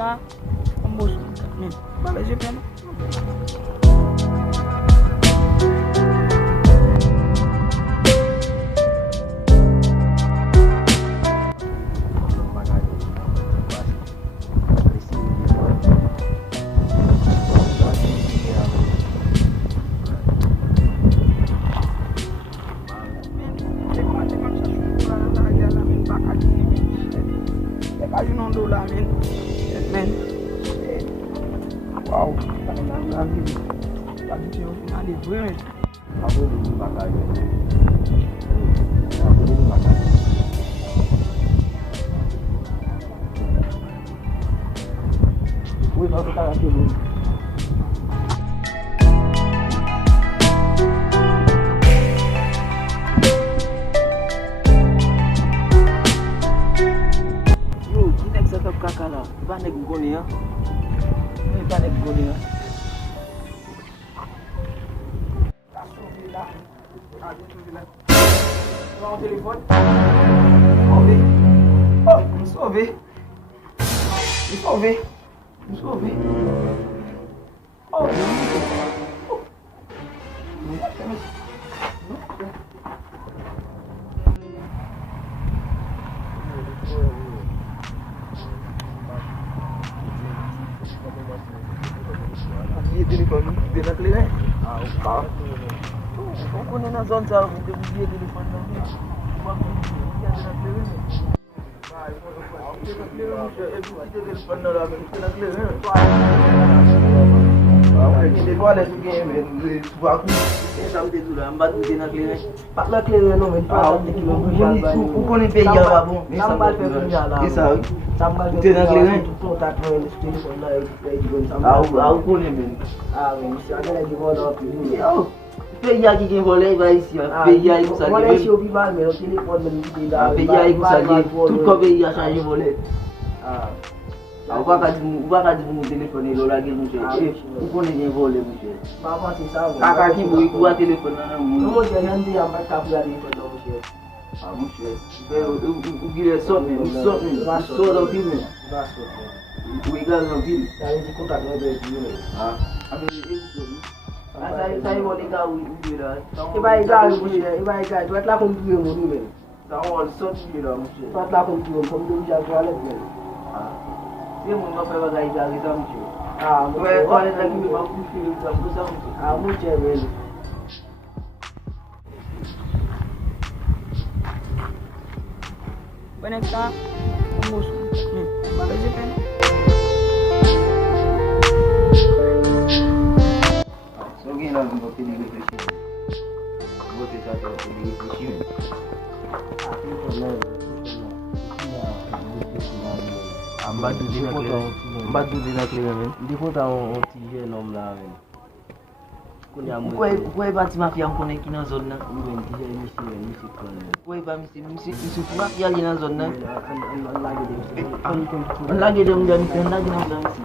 ça, on bosse. Pas les yeux pleins. Wow, kakala, panek goni ya. Ini panek goni ya. Mau telepon? Sauvé. Oh, sauvé. Sauvé. Sauvé. Oh, telepon dia nak clear. Ah, Kung kunin na zone sa hindi mo bigyan telefon na niya. Huwag mo bigyan na clear na. Telepon na lang kita nak clear. Ini dua ada game dua aku. Sampai tu dah ambat dia nak clear. Pak nak clear no men. Kau ni pay ya babu. Sambal pe punya lah. Isa. Sambal Dia nak clear. Tu tak main telefon lah. Aku ni men. Men ada lagi bola tu. Pédi qui gagne vòlé va ici. Pédi il ça. Voilà si au bimal mais au téléphone même il a. Pédi il ça. Tout comme il a changé vòlé. On va pas dire mon téléphone là que monsieur. Vous connaissez vòlé monsieur. Maman c'est ça. Aka qui vous quoi téléphone là. Moi j'ai rien dit à ma table là monsieur. Ah monsieur. Vous voulez sortir dans le film. Vous regardez dans le film. Saya di contact avec lui. Saya boleh tahu dia. Ibai gal monsieur, ibai gal. Tu vas là comme tu veux mon numéro. Ça on sorti là monsieur. Tu vas là comme tu veux comme tu déjà toilette. Dia mau apa bagai gal kita monsieur. Ouais, toilette lagi memang film ça monsieur. Monsieur well. Conectar o moço. Para de pena. Alguém lá não tem ninguém fechado. Vou tentar ter ninguém fechado. Tem problema. Batu di nak clear men. Di kota on tije nom la men. Pourquoi pas mafia on connaît qui dans zone là? Oui men tije misi kon. Pourquoi pas monsieur mafia qui dans zone là? On lagi dem On lagi dem dan ici.